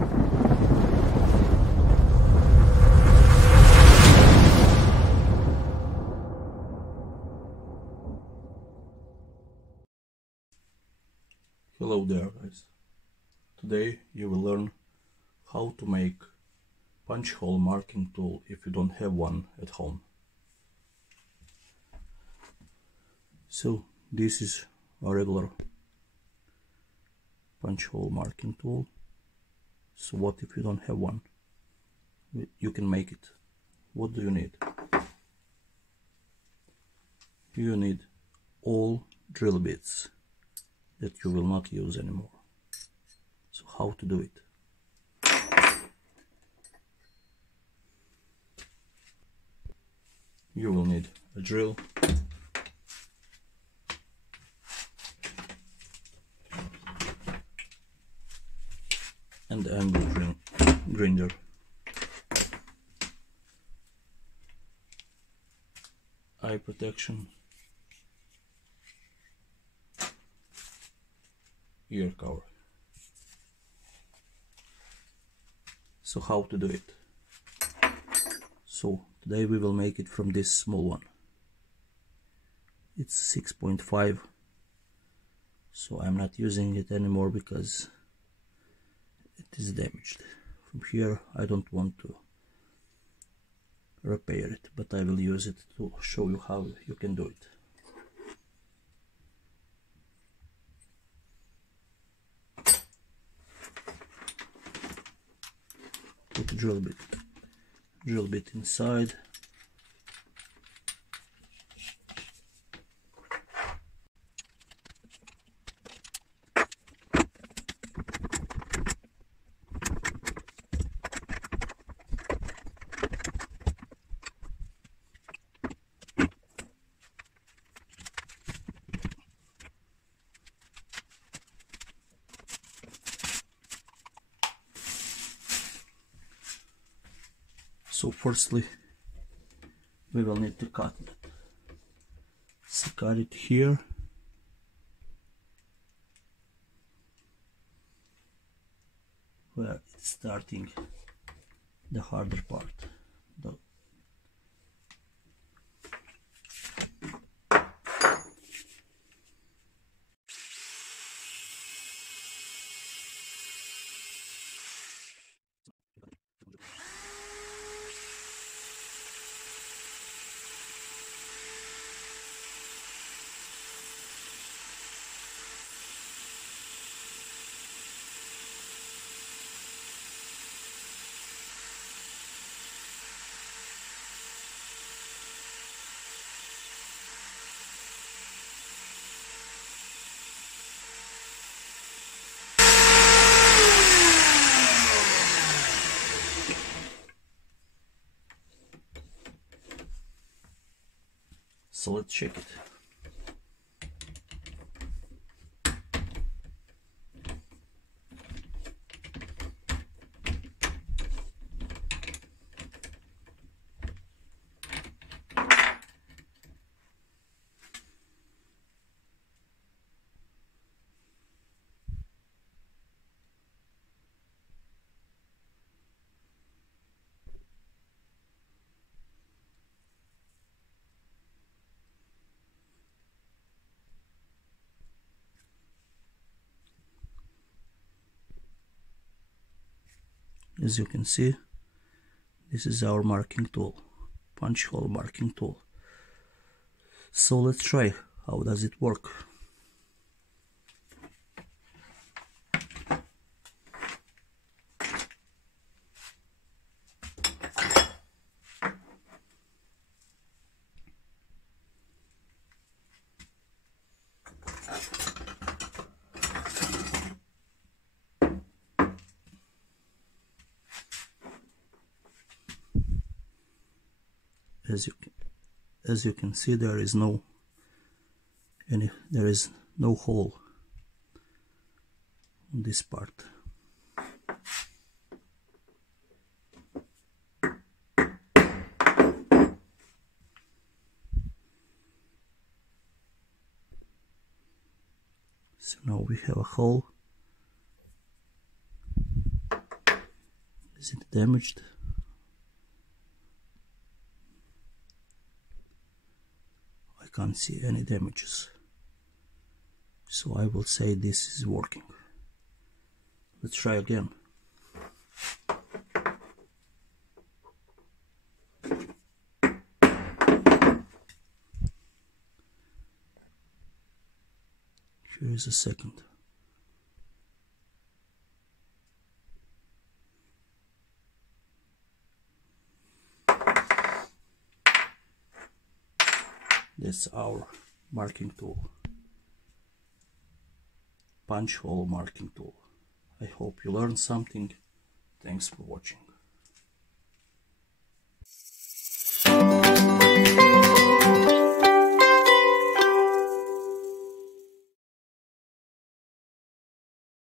Hello there guys, today you will learn how to make punch hole marking tool if you don't have one at home. So this is a regular punch hole marking tool. So what if you don't have one? You can make it. What do you need? You need all drill bits that you will not use anymore. So how to do it? You will need a drill, and angle grinder. Eye protection, ear cover. So how to do it? So today we will make it from this small one. It's 6.5, so I'm not using it anymore because it is damaged. From here I don't want to repair it, but I will use it to show you how you can do it. Put the drill bit inside. So firstly we will need to cut it. So cut it here, where it's starting the harder part. So let's check it. As you can see, this is our marking tool, punch hole marking tool. So let's try how does it work. As you can see, there is no hole on this part. So now we have a hole. Is it damaged? I can't see any damages, so I will say this is working. Let's try again. Here is a second. That's our marking tool. Punch hole marking tool. I hope you learned something. Thanks for watching.